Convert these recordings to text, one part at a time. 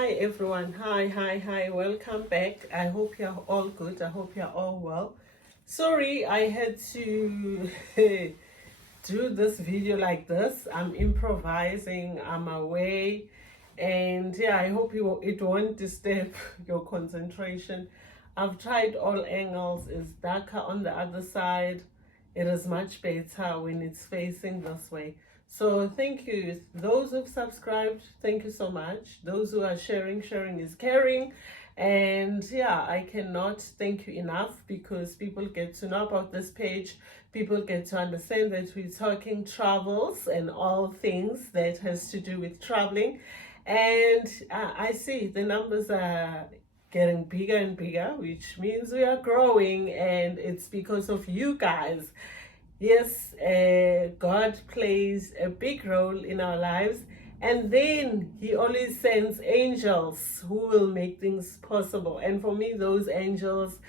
Hi everyone. Hi. Welcome back. I hope you're all good. I hope you're all well. Sorry, I had to do this video like this. I'm improvising. I'm away, and yeah, I hope it won't disturb your concentration. I've tried all angles. It's darker on the other side. It is much better when it's facing this way. So thank you. Those who've subscribed, thank you so much. Those who are sharing is caring. And yeah, I cannot thank you enough because people get to know about this page. People get to understand that we're talking travels and all things that has to do with traveling. And I see the numbers are getting bigger and bigger, which means we are growing, and it's because of you guys. Yes, God plays a big role in our lives, and then He always sends angels who will make things possible. And for me, those angels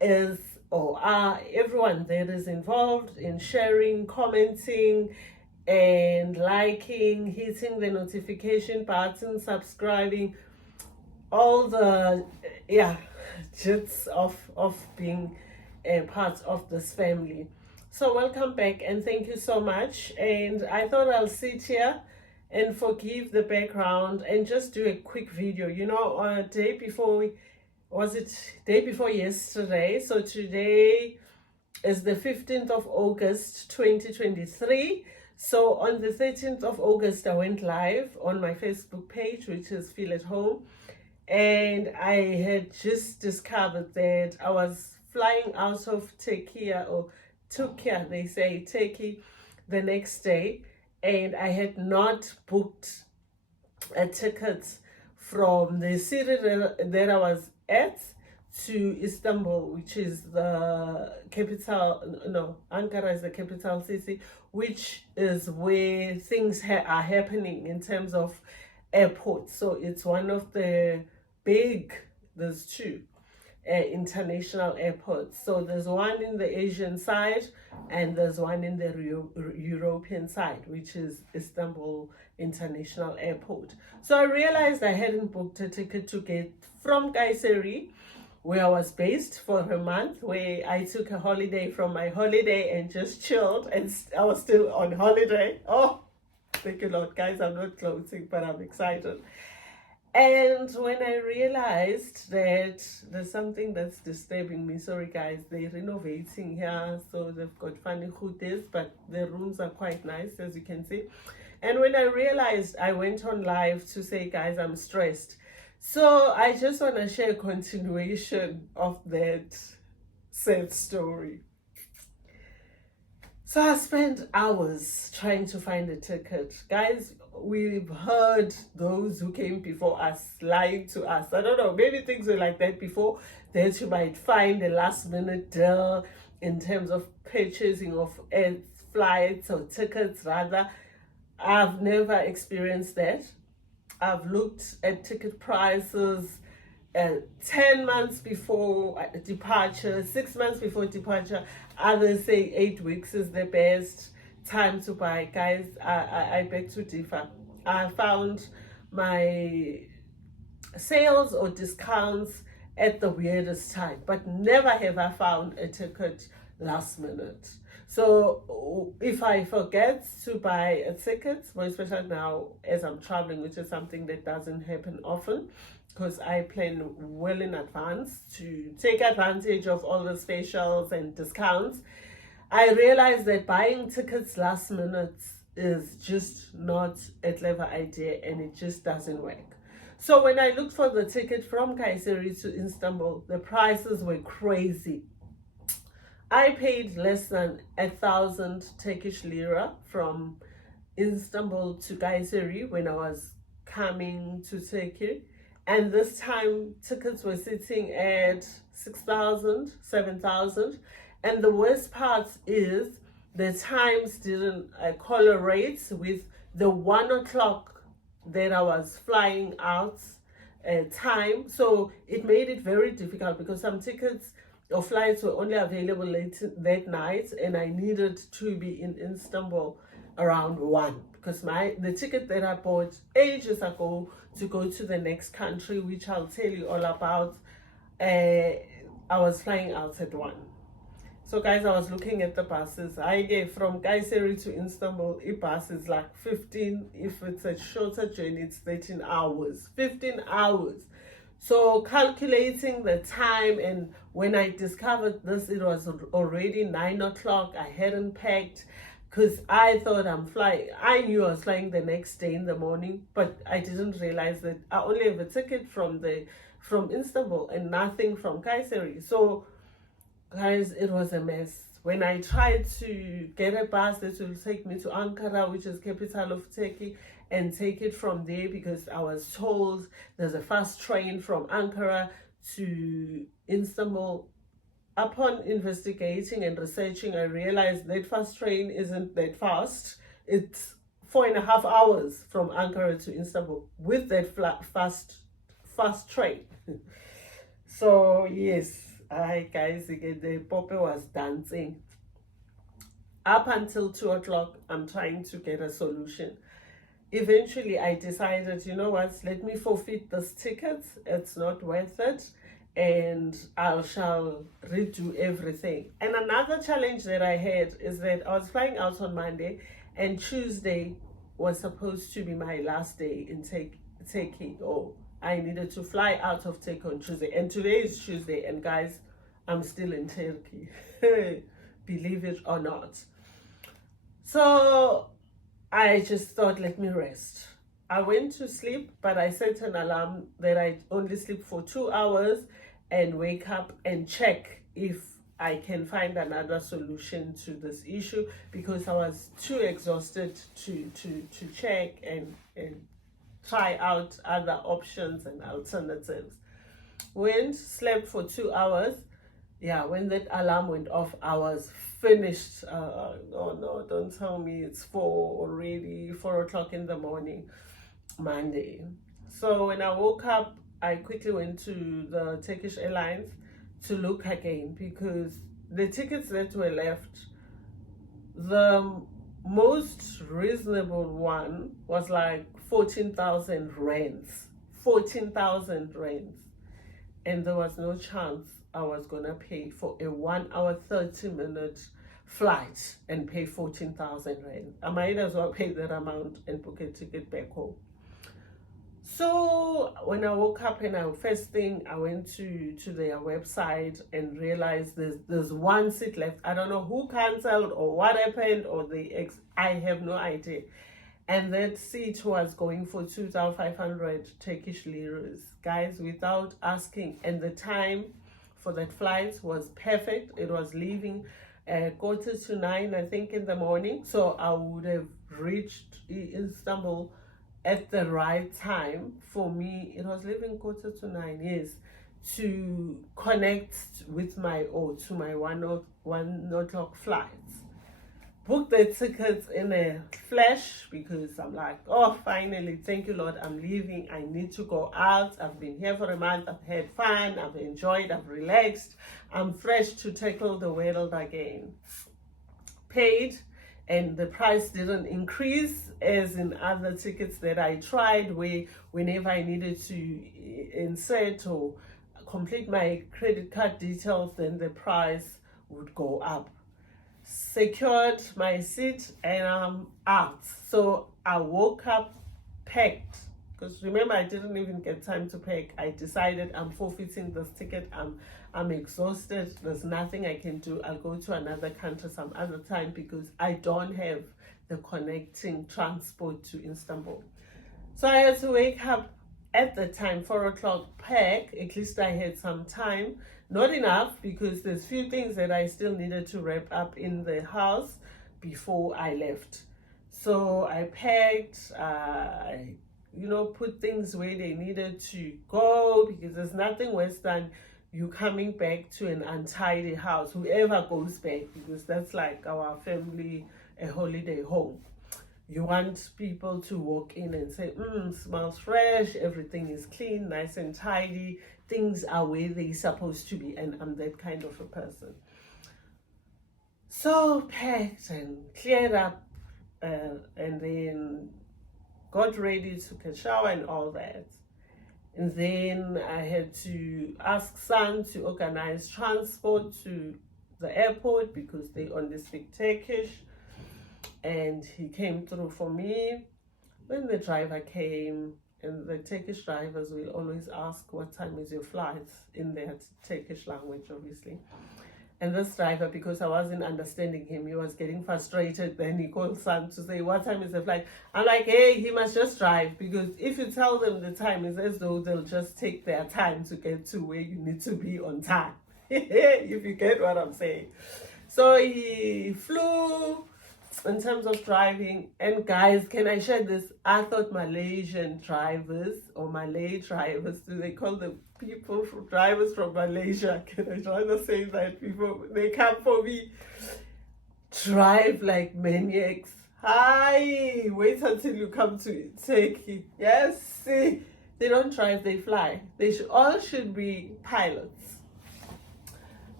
is or are everyone that is involved in sharing, commenting, and liking, hitting the notification button, subscribing, all the jits of being a part of this family. So welcome back and thank you so much. And I thought I'll sit here and forgive the background and just do a quick video. You know, on a day before, day before yesterday? So today is the 15th of August 2023. So on the 13th of August, I went live on my Facebook page, which is Feel at Home. And I had just discovered that I was flying out of Turkey, they say Turkey, the next day, and I had not booked a ticket from the city that I was at to Istanbul, which is the capital. No, Ankara is the capital city, which is where things are happening in terms of airports. So it's one of the there's two international airports. So there's one in the Asian side and there's one in the European side, which is Istanbul International Airport. So I realized I hadn't booked a ticket to get from Kayseri, where I was based for a month, where I took a holiday from my holiday and just chilled, and I was still on holiday. Oh, thank you Lord. Guys, I'm not closing, but I'm excited. And when I realized that there's something that's disturbing me, sorry guys, they're renovating here, so they've got funny hoodies, but the rooms are quite nice, as you can see. And when I realized, I went on live to say, guys, I'm stressed. So I just want to share a continuation of that sad story. So I spent hours trying to find a ticket. Guys, we've heard those who came before us lying to us. I don't know, maybe things were like that before, that you might find a last minute deal in terms of purchasing of flights or tickets rather. I've never experienced that. I've looked at ticket prices 10 months before departure, 6 months before departure. Others say 8 weeks is the best time to buy. Guys, I beg to differ. I found my sales or discounts at the weirdest time, but never have I found a ticket last minute. So if I forget to buy a ticket, more especially now as I'm traveling, which is something that doesn't happen often, because I plan well in advance to take advantage of all the specials and discounts, I realized that buying tickets last minute is just not a clever idea, and it just doesn't work. So when I looked for the ticket from Kayseri to Istanbul, the prices were crazy. I paid less than 1,000 Turkish lira from Istanbul to Kayseri when I was coming to Turkey. And this time tickets were sitting at 6,000, 7,000. And the worst part is the times didn't correlate with the 1 o'clock that I was flying out time. So it made it very difficult because some tickets or flights were only available late that night, and I needed to be in Istanbul around 1 because the ticket that I bought ages ago to go to the next country, which I'll tell you all about, I was flying out at 1. So guys, I was looking at the buses. I gave from Kayseri to Istanbul, a bus is like 15. If it's a shorter journey, it's 13 hours. 15 hours. So calculating the time, and when I discovered this, it was already 9 o'clock. I hadn't packed because I thought I'm flying. I knew I was flying the next day in the morning, but I didn't realize that I only have a ticket from Istanbul and nothing from Kayseri. So guys, it was a mess. When I tried to get a bus that will take me to Ankara, which is capital of Turkey, and take it from there, because I was told there's a fast train from Ankara to Istanbul. Upon investigating and researching, I realized that fast train isn't that fast. It's 4.5 hours from Ankara to Istanbul with that fast train. So yes, guys, again, the Poppy was dancing. Up until 2 o'clock, I'm trying to get a solution. Eventually, I decided, you know what, let me forfeit this ticket. It's not worth it. And I shall redo everything. And another challenge that I had is that I was flying out on Monday, and Tuesday was supposed to be my last day in Turkey. I needed to fly out of Turkey on Tuesday. And today is Tuesday, and guys, I'm still in Turkey. Believe it or not. So I just thought, let me rest. I went to sleep, but I set an alarm that I only sleep for 2 hours and wake up and check if I can find another solution to this issue, because I was too exhausted to check and try out other options and alternatives. Slept for 2 hours. Yeah, when that alarm went off, I was finished. Oh no, don't tell me it's 4 o'clock in the morning, Monday. So when I woke up, I quickly went to the Turkish Airlines to look again, because the tickets that were left, the most reasonable one was like 14,000 rands. 14,000 rands. And there was no chance I was gonna pay for a 1 hour 30-minute flight and pay 14,000 rand. I might as well pay that amount and book a ticket back home. So when I woke up, and first thing I went to their website and realized there's one seat left. I don't know who canceled or what happened, or I have no idea. And that seat was going for 2,500 Turkish liras, guys, without asking. And the time for that flight was perfect. It was leaving 8:45, I think, in the morning. So I would have reached Istanbul at the right time. For me, it was leaving 8:45, yes, to connect with to my 1 o'clock flights. Booked the tickets in a flash, because I'm like, oh, finally, thank you, Lord, I'm leaving. I need to go out. I've been here for a month. I've had fun. I've enjoyed. I've relaxed. I'm fresh to tackle the world again. Paid, and the price didn't increase as in other tickets that I tried, where whenever I needed to insert or complete my credit card details, then the price would go up. Secured my seat, and I'm out. So I woke up packed, because remember, I didn't even get time to pack. I decided I'm forfeiting this ticket. I'm exhausted. There's nothing I can do. I'll go to another country some other time, because I don't have the connecting transport to Istanbul. So I had to wake up at the time, 4 o'clock, pack. At least I had some time. Not enough, because there's few things that I still needed to wrap up in the house before I left. So I packed, put things where they needed to go, because there's nothing worse than you coming back to an untidy house, whoever goes back, because that's like our family, a holiday home. You want people to walk in and say, smells fresh, everything is clean, nice and tidy, things are where they're supposed to be, and I'm that kind of a person. So packed and cleared up and then got ready, took a shower and all that. And then I had to ask San to organize transport to the airport because they only speak Turkish. And he came through for me. When the driver came, and the Turkish drivers will always ask, what time is your flight? In their Turkish language, obviously. And this driver, because I wasn't understanding him, he was getting frustrated. Then he called Sam to say, what time is the flight? I'm like, hey, he must just drive. Because if you tell them the time, it's as though they'll just take their time to get to where you need to be on time. If you get what I'm saying. So he flew in terms of driving. And guys, can I share this? I thought Malaysian drivers or Malay drivers, do they call them people from drivers from Malaysia? Can I try to say that before they come for me? Drive like maniacs. Hi, wait until you come to Turkey. Yes, see, they don't drive, they fly. They all should be pilots.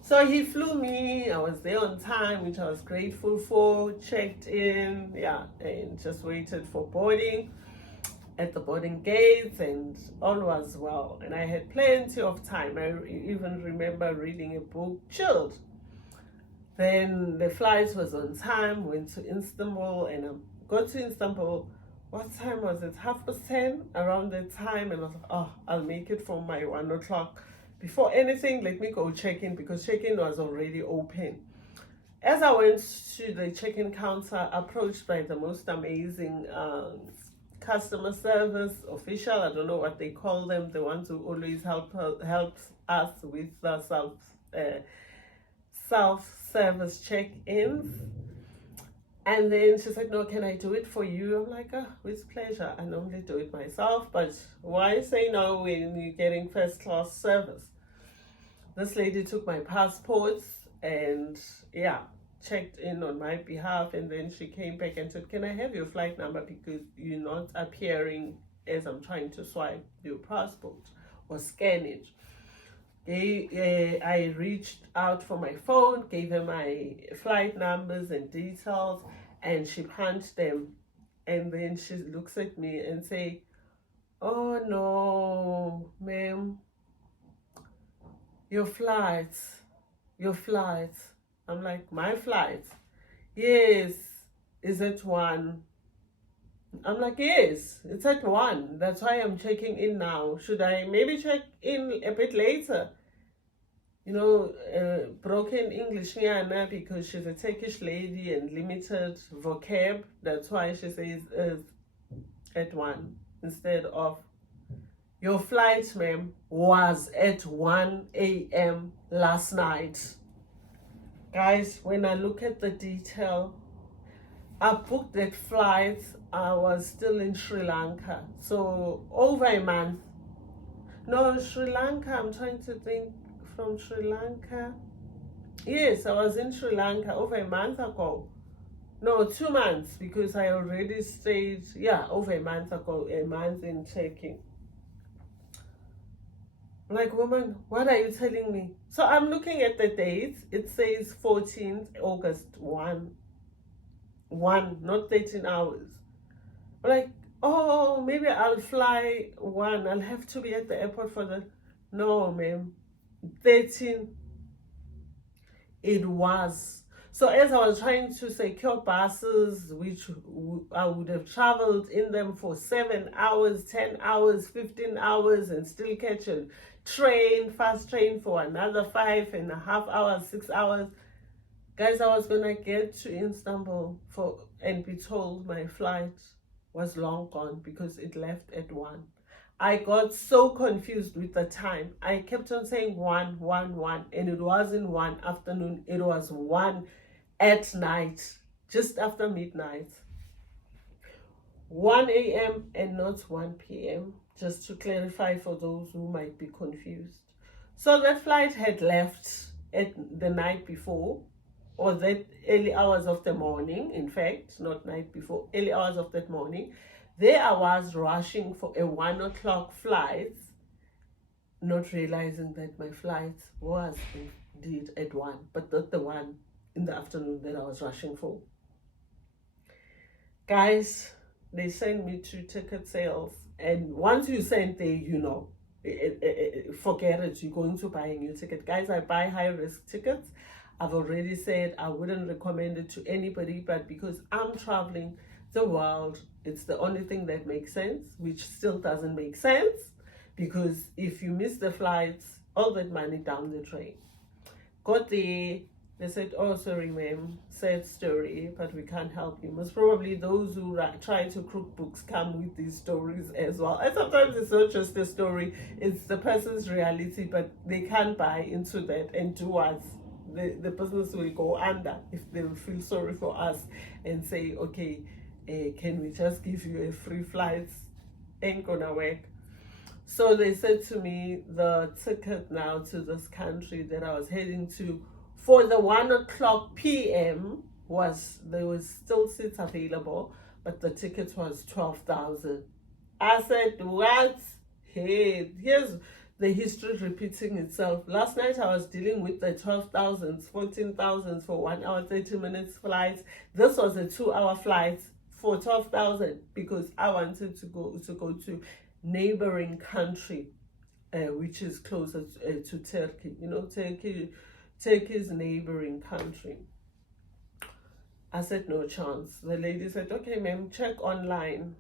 So he flew me. I was there on time, which I was grateful for. Checked in, and just waited for boarding at the boarding gates, and all was well. And I had plenty of time. I even remember reading a book, chilled. Then the flight was on time, went to Istanbul, and I got to Istanbul. What time was it? 10:30 around the time, and I was like, oh, I'll make it for my 1 o'clock. Before anything, let me go check in, because check-in was already open. As I went to the check-in counter, approached by the most amazing customer service official, I don't know what they call them, the ones who always helps us with the self-service check-ins. And then she said, no, can I do it for you? I'm like, oh, with pleasure. I normally do it myself, but why say no when you're getting first class service? This lady took my passports and checked in on my behalf. And then she came back and said, can I have your flight number? Because you're not appearing as I'm trying to swipe your passport or scan it. I reached out for my phone, gave her my flight numbers and details, and she punched them. And then she looks at me and say, oh no, ma'am, your flight. I'm like, my flight? Yes, is it 1? I'm like, yes, it's at 1. That's why I'm checking in now. Should I maybe check in a bit later? Broken English, because she's a Turkish lady and limited vocab. That's why she says at 1 instead of your flight, ma'am, was at 1 a.m. last night. Guys, when I look at the detail, I booked that flight. I was still in Sri Lanka. So over a month. No, Sri Lanka, I'm trying to think from Sri Lanka. Yes, I was in Sri Lanka over a month ago. No, 2 months, because I already stayed, over a month ago, a month in Turkey. I'm like, woman, what are you telling me? So I'm looking at the dates. It says 14th August 1, not 13 hours. I'm like, oh, maybe I'll fly 1. I'll have to be at the airport for the... No, ma'am. 13. It was. So as I was trying to secure buses, which I would have traveled in them for 7 hours, 10 hours, 15 hours, and still catch a train, fast train for another 5.5 hours, 6 hours. Guys, I was gonna get to Istanbul and be told my flight was long gone because it left at 1. I got so confused with the time. I kept on saying 1, and it wasn't 1 afternoon. It was 1 at night, just after midnight. 1 a.m. and not 1 p.m., just to clarify for those who might be confused. So that flight had left at the night before, or that early hours of the morning, in fact, not night before, early hours of that morning. There I was rushing for a 1 o'clock flight, not realizing that my flight was indeed at 1, but not the 1 in the afternoon that I was rushing for. Guys, they send me to ticket sales, and once you send there, forget it, you're going to buy a new ticket. Guys, I buy high risk tickets. I've already said I wouldn't recommend it to anybody, but because I'm traveling the world, it's the only thing that makes sense, which still doesn't make sense, because if you miss the flights, all that money down the drain. Got there, they said, oh, sorry, ma'am, sad story, but we can't help you. Most probably those who try to crook books come with these stories as well. And sometimes it's not just a story, it's the person's reality, but they can't buy into that and do us. The business will go under if they will feel sorry for us and say, okay, can we just give you a free flight? Ain't gonna work. So they said to me, the ticket now to this country that I was heading to for the 1:00 p.m. there was still seats available, but the ticket was 12,000. I said, what? Hey, here's the history repeating itself. Last night I was dealing with the 12,000s, 14,000s for 1 hour 30 minutes flights. This was a 2-hour flight for 12,000 because I wanted to go to neighboring country, which is closer to Turkey. Turkey's neighboring country. I said, no chance. The lady said, okay, ma'am, check online.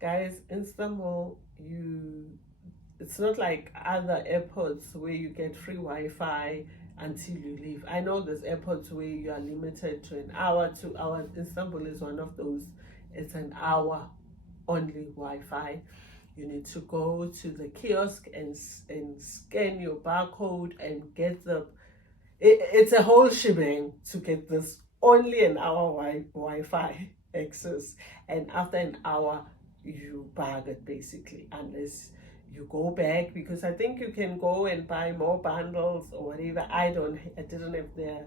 Guys, Istanbul, it's not like other airports where you get free Wi-Fi until you leave. I know there's airports where you are limited to an hour, 2 hours. Istanbul is one of those. It's an hour only Wi-Fi. You need to go to the kiosk and scan your barcode and get it's a whole shebang to get this only an hour Wi-Fi access. And after an hour, you bag it basically, unless you go back, because I think you can go and buy more bundles or whatever. I didn't have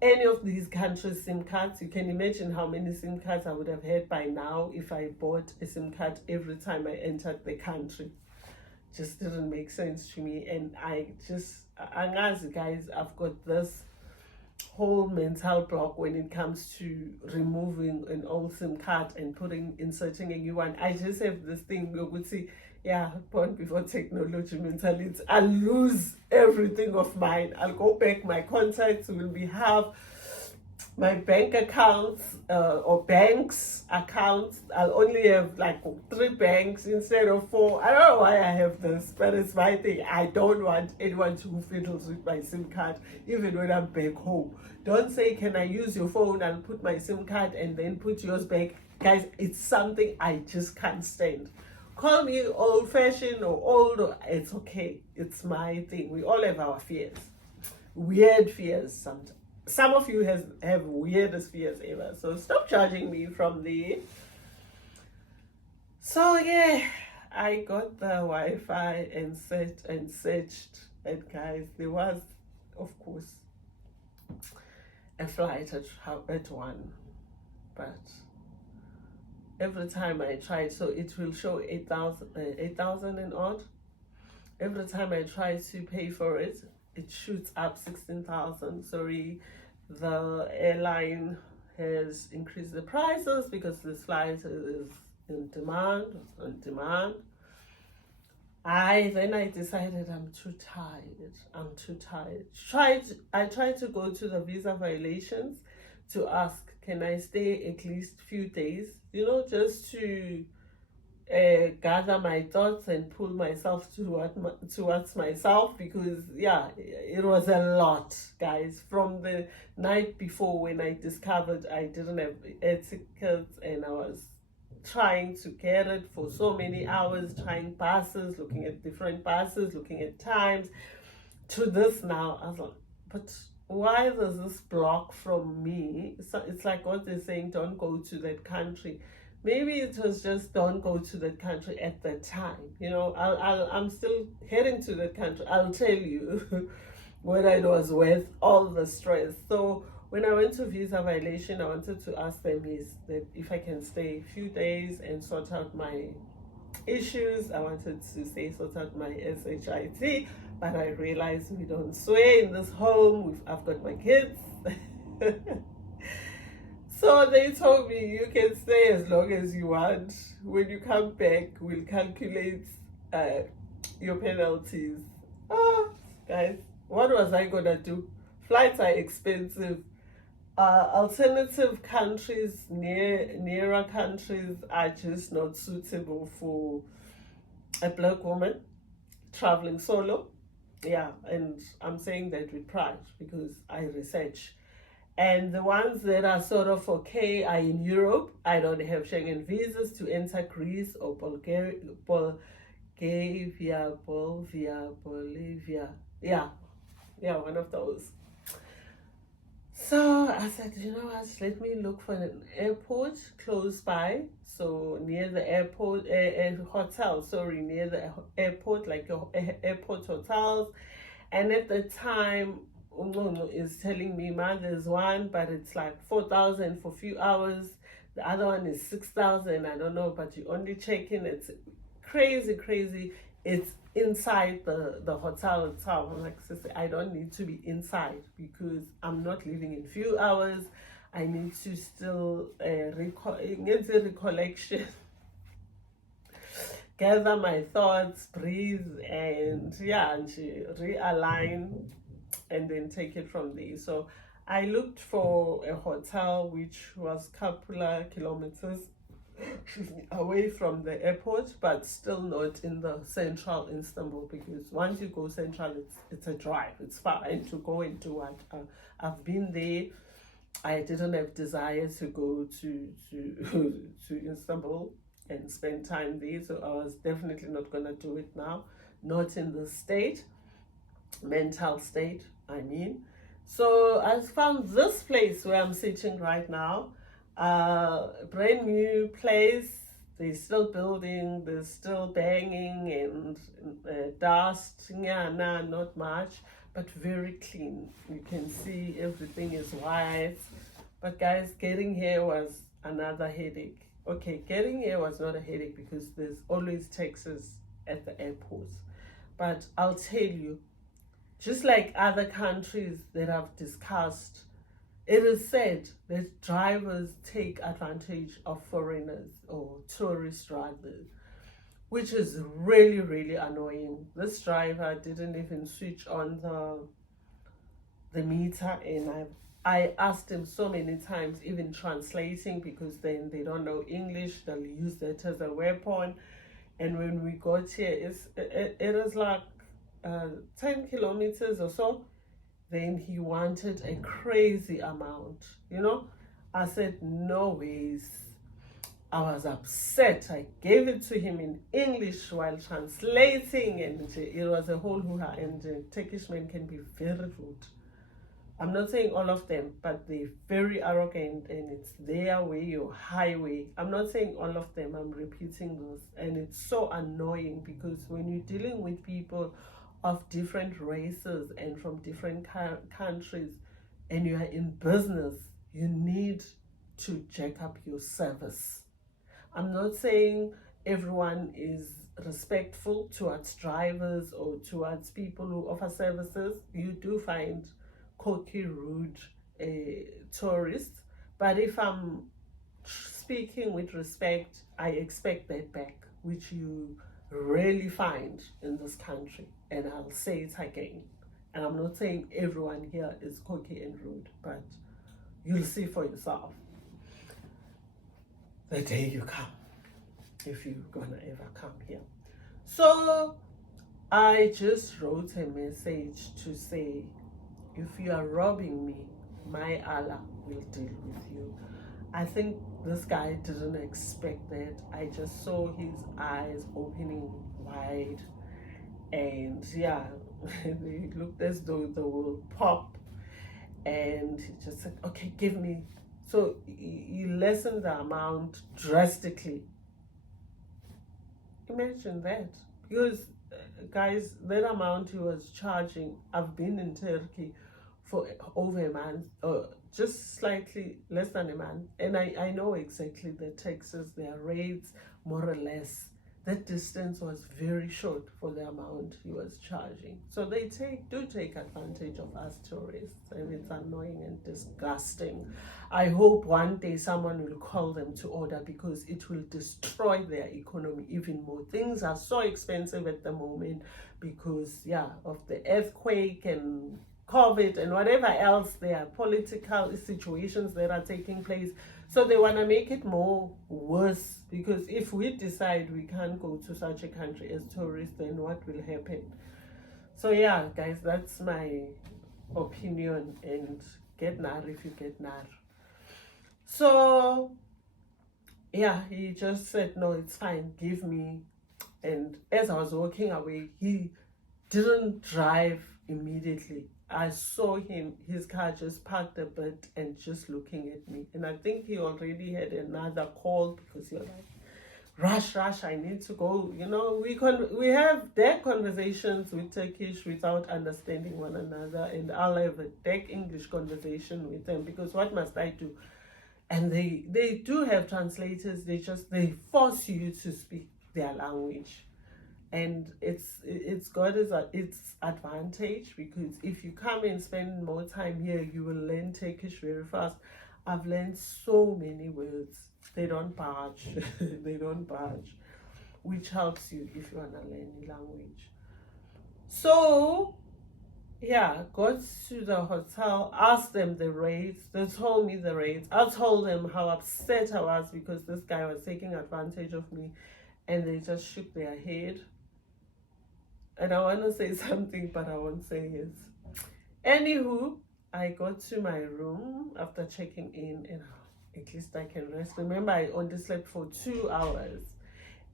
any of these countries' SIM cards. You can imagine how many SIM cards I would have had by now if I bought a SIM card every time I entered the country. Just didn't make sense to me. And guys, I've got this whole mental block when it comes to removing an old SIM card and inserting a new one. I just have this thing where we see, born before technology mentality. I'll lose everything of mine. I'll go back, my contacts will have my bank accounts or banks accounts. I'll only have like 3 banks instead of 4. I don't know why I have this, but it's my thing. I don't want anyone to fiddle with my SIM card, even when I'm back home. Don't say, can I use your phone and put my SIM card and then put yours back? Guys, it's something I just can't stand. Call me old-fashioned or old, it's okay. It's my thing. We all have our fears. Weird fears sometimes. Some of you have weirdest fears ever. So stop judging me from there. So yeah, I got the Wi-Fi and searched. And guys, there was, of course, a flight at 1. But every time I tried, so it will show 8,000 and odd. Every time I try to pay for it, it shoots up 16,000. Sorry, the airline has increased the prices because this flight is on demand. I decided I'm too tired. I tried to go to the visa violations to ask, can I stay at least few days, just to gather my thoughts and pull myself towards myself, because it was a lot, guys. From the night before, when I discovered I didn't have air tickets and I was trying to get it for so many hours, trying buses, looking at different buses, looking at times, to this now, I was like, but why does this block from me? So it's like what they're saying, don't go to that country. Maybe it was just don't go to that country at that time. I'm still heading to that country. I'll tell you whether it was worth all the stress. So when I went to visa violation, I wanted to ask them that if I can stay a few days and sort out my issues. I wanted to sort out my SHIT, but I realized we don't swear in this home. I've got my kids. So they told me you can stay as long as you want. When you come back, we'll calculate uh, your penalties. Ah, guys, what was I gonna do? Flights are expensive. Alternative countries, nearer countries, are just not suitable for a black woman traveling solo. Yeah, and I'm saying that with pride because I research. And the ones that are sort of okay are in Europe. I don't have Schengen visas to enter Greece or Bolivia. Yeah, one of those. So I said, you know what, let me look for an airport close by. So near the airport, a hotel, sorry, near the airport, like airport hotels. And at the time, Ungono is telling me, man, there's one, but it's like 4,000 for a few hours. The other one is 6,000. I don't know, but you only check in. It's crazy, crazy. It's inside the hotel itself. I'm like, sister, I don't need to be inside because I'm not leaving in few hours. I need to still get the recollection, gather my thoughts, breathe, and yeah, and realign, and then take it from there. So I looked for a hotel which was couple of kilometers away from the airport, but still not in the central Istanbul, because once you go central, it's a drive, it's far, and to go into what I've been there. I didn't have desire to go to to Istanbul and spend time there, so I was definitely not gonna do it now, not in the state, mental state, I mean. So I found this place where I'm sitting right now, brand new place. They're still building, they're still banging, and dust, yeah, nah, not much, but very clean. You can see everything is white. But guys, getting here was another headache. Okay, getting here was not a headache because there's always taxis at the airports. But I'll tell you, just like other countries that I've discussed, it is said that drivers take advantage of foreigners or tourists rather, which is really, really annoying. This driver didn't even switch on the meter, and I asked him so many times, even translating, because then they don't know English, they'll use that as a weapon. And when we got here, it is like 10 kilometers or so. Then he wanted a crazy amount, you know. I said, no ways. I was upset. I gave it to him in English while translating, and it was a whole hoo-ha. And Turkish men can be very rude. I'm not saying all of them, but they're very arrogant, and it's their way or highway. I'm not saying all of them, I'm repeating those. And it's so annoying because when you're dealing with people of different races and from different countries, and you are in business, you need to jack up your service. I'm not saying everyone is respectful towards drivers or towards people who offer services. You do find cocky, rude tourists, but if I'm speaking with respect, I expect that back, which you rarely find in this country. And I'll say it again. And I'm not saying everyone here is cocky and rude, but you'll see for yourself the day you come, if you're gonna ever come here. So I just wrote a message to say, if you are robbing me, my Allah will deal with you. I think this guy didn't expect that. I just saw his eyes opening wide, and yeah, they looked as though they will pop. And he just said, okay, give me. So he lessened the amount drastically. Imagine that. Because, guys, that amount he was charging, I've been in Turkey for over a month, or just slightly less than a month, and I know exactly the taxes, their rates, more or less. that distance was very short for the amount he was charging. So they do take advantage of us tourists, and it's annoying and disgusting. I hope one day someone will call them to order, because it will destroy their economy even more. Things are so expensive at the moment because, yeah, of the earthquake and COVID and whatever else, there are political situations that are taking place. So they want to make it more worse, because if we decide we can't go to such a country as tourists, then what will happen? So yeah, guys, that's my opinion, and get nar if you get nar. So yeah, he just said, no, it's fine, give me. And as I was walking away, he didn't drive immediately. I saw him, his car just parked a bit and just looking at me. And I think he already had another call, because you're like, rush, I need to go. You know, we have deck conversations with Turkish without understanding one another, and I'll have a deck English conversation with them, because what must I do? And they do have translators. They force you to speak their language. And it's got its advantage, because if you come and spend more time here, you will learn Turkish very fast. I've learned so many words. They don't budge. They don't budge, which helps you if you want to learn the language. So yeah, got to the hotel, asked them the rates. They told me the rates. I told them how upset I was because this guy was taking advantage of me, and they just shook their head. And I want to say something, but I won't say it. Anywho, I got to my room after checking in, and at least I can rest. Remember, I only slept for 2 hours.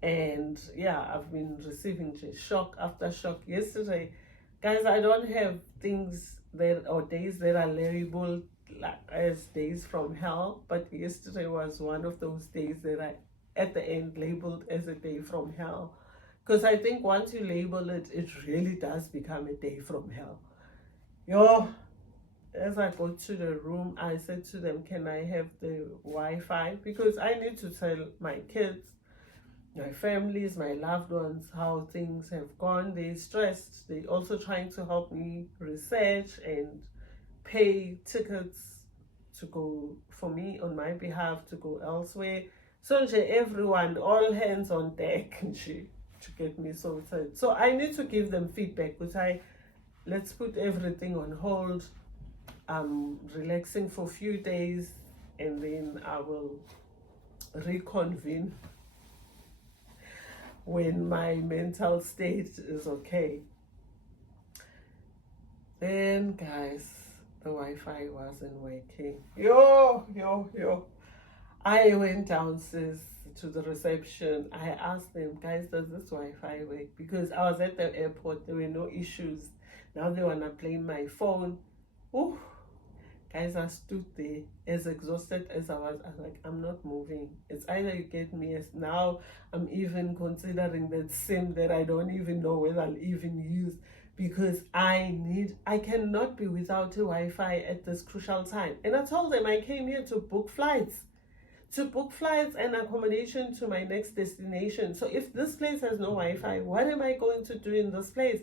And yeah, I've been receiving just shock after shock. Yesterday, guys, I don't have things that, or days that are labeled like as days from hell, but yesterday was one of those days that I, at the end, labeled as a day from hell. Because I think once you label it, it really does become a day from hell. Yo, as I go to the room, I said to them, can I have the Wi-Fi? Because I need to tell my kids, my families, my loved ones, how things have gone. They're stressed. They're also trying to help me research and pay tickets to go for me on my behalf to go elsewhere. So everyone, all hands on deck, to get me sorted. So I need to give them feedback, because let's put everything on hold. I'm relaxing for a few days, and then I will reconvene when my mental state is okay. Then guys, the Wi-Fi wasn't working. Yo. I went downstairs to the reception. I asked them, guys, does this Wi-Fi work? Because I was at the airport, there were no issues. Now they wanna play my phone. Ooh. Guys, I stood there as exhausted as I was. I was like, I'm not moving. It's either you get me. As now I'm even considering that SIM that I don't even know whether I'll even use, because I cannot be without a Wi-Fi at this crucial time. And I told them I came here to book flights and accommodation to my next destination. So if this place has no Wi-Fi, what am I going to do in this place?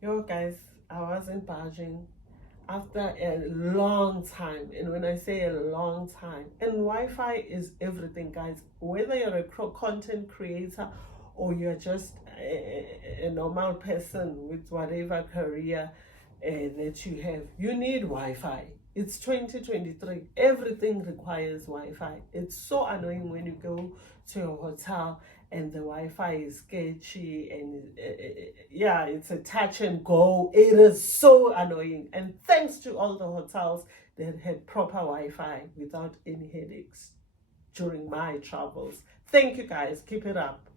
Yo, guys, I wasn't budging after a long time. And when I say a long time, and Wi-Fi is everything, guys. Whether you're a content creator or you're just a normal person with whatever career that you have, you need Wi-Fi. It's 2023. Everything requires Wi-Fi. It's so annoying when you go to a hotel and the Wi-Fi is sketchy, and yeah, it's a touch and go. It is so annoying. And thanks to all the hotels that had proper Wi-Fi without any headaches during my travels. Thank you, guys. Keep it up.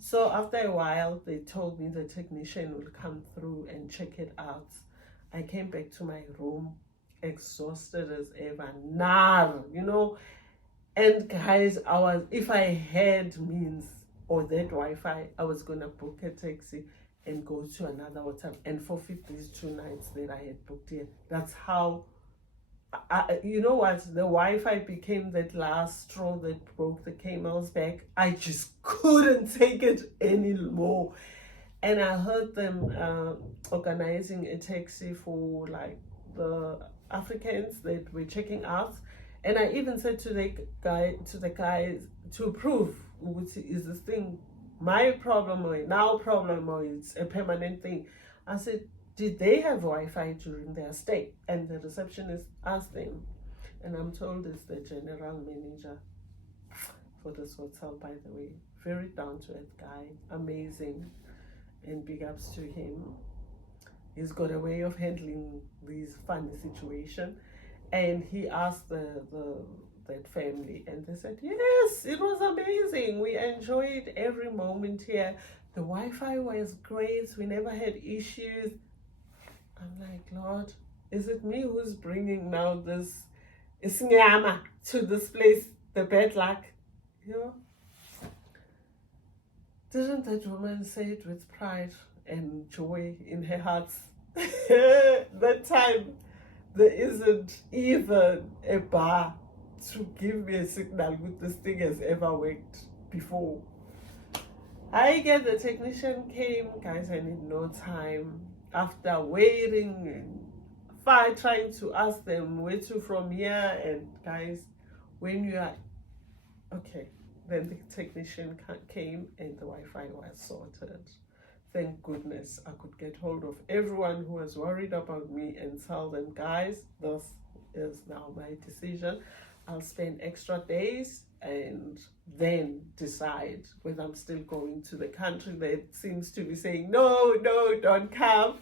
So after a while, they told me the technician would come through and check it out. I came back to my room exhausted as ever, and guys, if I had means or that Wi-Fi, I was gonna book a taxi and go to another hotel and forfeit these 2 nights that I had booked here. That's how you know what? The Wi-Fi became that last straw that broke the camel's back. I just couldn't take it anymore. And I heard them organizing a taxi for like the Africans that were checking out. And I even said to the guys to prove, which is this thing my problem or now problem or it's a permanent thing. I said, did they have Wi-Fi during their stay? And the receptionist asked them, and I'm told it's the general manager for this hotel, by the way. Very down to earth guy, amazing, and big ups to him. He's got a way of handling these funny situations. And he asked that family, and they said, yes, it was amazing. We enjoyed every moment here. The Wi-Fi was great. We never had issues. I'm like, Lord, is it me who's bringing now this isnyama to this place, the bad luck? You know? Didn't that woman say it with pride and joy in her heart? That time, there isn't even a bar to give me a signal with this thing has ever worked before. I get the technician came, guys, I need no time. After waiting and trying to ask them where to from here, and guys, when you are okay, then the technician came and the Wi-Fi was sorted. Thank goodness I could get hold of everyone who was worried about me and tell them, guys, this is now my decision. I'll spend extra days and then decide whether I'm still going to the country that seems to be saying, no, don't come.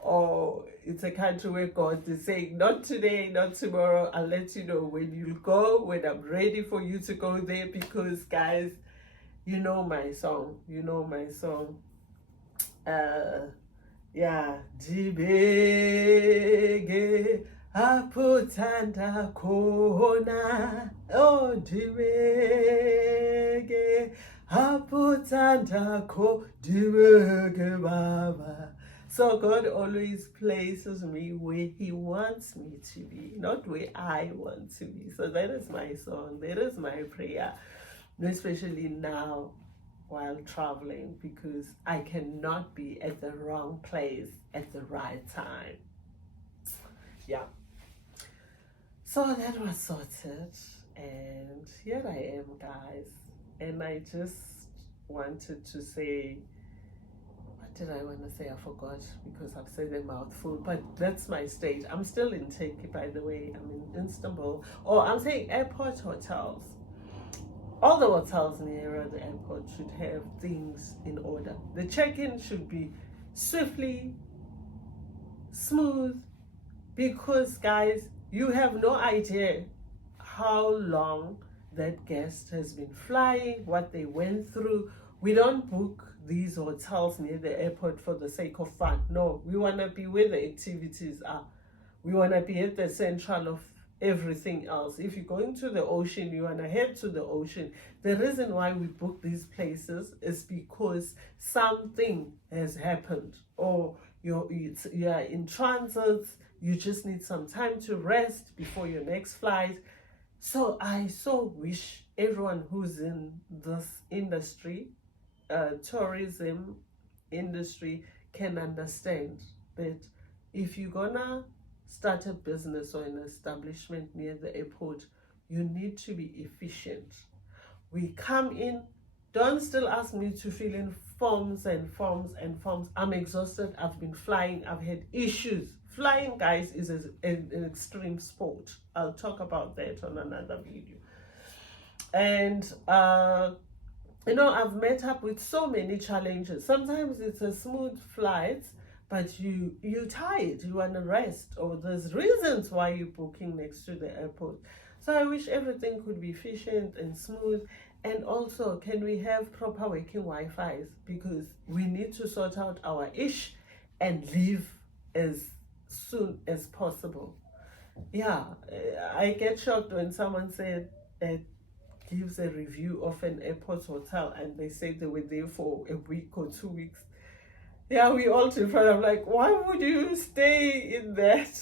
Or it's a country where God is saying, not today, not tomorrow. I'll let you know when you'll go, when I'm ready for you to go there. Because, guys, you know my song. Yeah, Dibege aputhanda khona, oh Dibege aputhanda kho, Dibege Baba. So God always places me where He wants me to be, not where I want to be. So that is my song, that is my prayer, especially now while traveling, because I cannot be at the wrong place at the right time. Yeah. So that was sorted, and here I am, guys. And I just wanted to say, what did I want to say? I forgot, because I've said a mouthful, but that's my state. I'm still in Turkey, by the way. I'm in Istanbul. Or I'm saying airport hotels. All the hotels near the airport should have things in order. The check-in should be swiftly, smooth, because, guys, you have no idea how long that guest has been flying, what they went through. We don't book these hotels near the airport for the sake of fun. No, we want to be where the activities are. We want to be at the central of everything else. If you're going to the ocean, you want to head to the ocean. The reason why we book these places is because something has happened, or you are in transit, you just need some time to rest before your next flight. So I so wish everyone who's in this industry, tourism industry, can understand that if you're gonna start a business or an establishment near the airport, you need to be efficient. We come in, don't still ask me to fill in forms and forms and forms. I'm exhausted. I've been flying. I've had issues. Flying, guys, is an extreme sport. I'll talk about that on another video. And I've met up with so many challenges. Sometimes it's a smooth flight, but you're tired, you want to rest, or there's reasons why you're booking next to the airport. So I wish everything could be efficient and smooth. And also, can we have proper working Wi-Fi's? Because we need to sort out our ish and leave as soon as possible. Yeah, I get shocked when someone said gives a review of an airport hotel and they say they were there for a week or 2 weeks. Yeah, we all different. I'm like, why would you stay in that?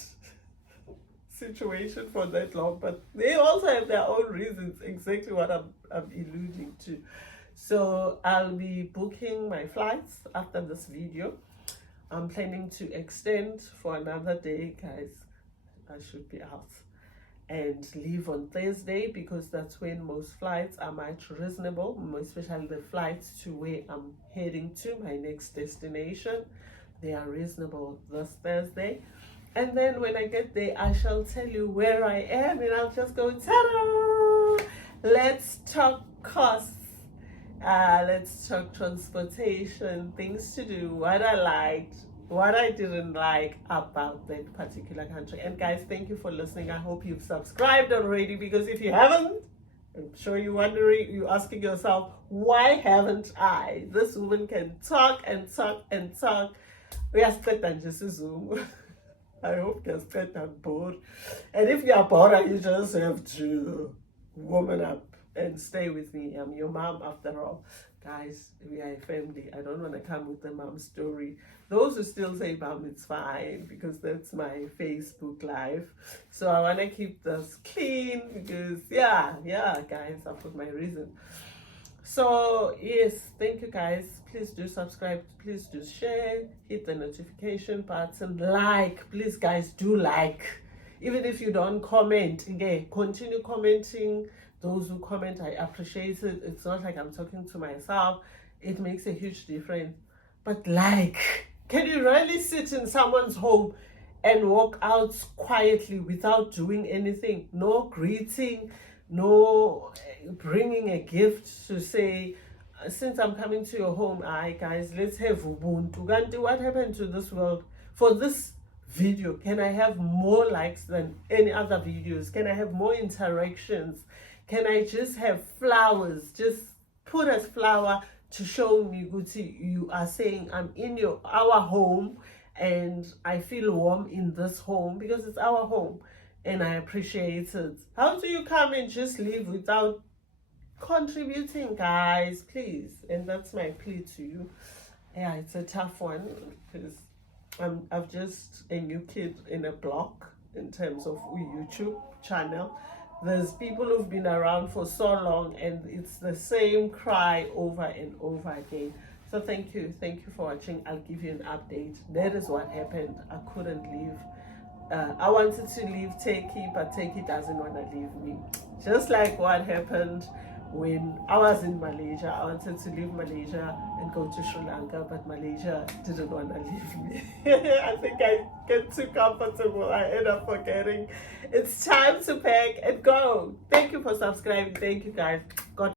situation for that long, but they also have their own reasons, exactly what I'm alluding to. So I'll be booking my flights after this video. I'm planning to extend for another day, guys. I should be out and leave on Thursday because that's when most flights are much reasonable, especially the flights to where I'm heading to, my next destination. They are reasonable this Thursday. And then when I get there, I shall tell you where I am, and I'll just go, ta-da! Let's talk costs. Let's talk transportation, things to do, what I liked, what I didn't like about that particular country. And guys, thank you for listening. I hope you've subscribed already, because if you haven't, I'm sure you're wondering, you're asking yourself, why haven't I? This woman can talk and talk and talk. We are split and just Zoom. I hope you're split and bored. And if you're bored, you just have to woman up and stay with me. I'm your mom after all. Guys, we are a family. I don't want to come with the mom story. Those who still say mom, it's fine, because that's my Facebook live. So I want to keep this clean because, yeah, guys, I've got my reason. So, yes, thank you, guys. Please do subscribe. Please do share. Hit the notification button. Like. Please, guys, do like. Even if you don't comment, okay, continue commenting. Those who comment, I appreciate it. It's not like I'm talking to myself. It makes a huge difference. But like, can you really sit in someone's home and walk out quietly without doing anything? No greeting, no bringing a gift to say, since I'm coming to your home, guys, let's have Ubuntu. Ganti, what happened to this world? For this video, can I have more likes than any other videos? Can I have more interactions? Can I just have flowers? Just put a flower to show me, Guti, you are saying I'm in our home and I feel warm in this home because it's our home and I appreciate it. How do you come and just leave without contributing, guys? Please. And that's my plea to you. Yeah, it's a tough one because I'm just a new kid in a block in terms of YouTube channel. There's people who've been around for so long and it's the same cry over and over again. So thank you for watching. I'll give you an update. That is what happened. I couldn't leave. I wanted to leave Turkey, but Turkey doesn't want to leave me. Just like what happened when I was in Malaysia. I wanted to leave Malaysia and go to Sri Lanka, but Malaysia didn't want to leave me. I think I get too comfortable. I end up forgetting. It's time to pack and go. Thank you for subscribing. Thank you, guys. God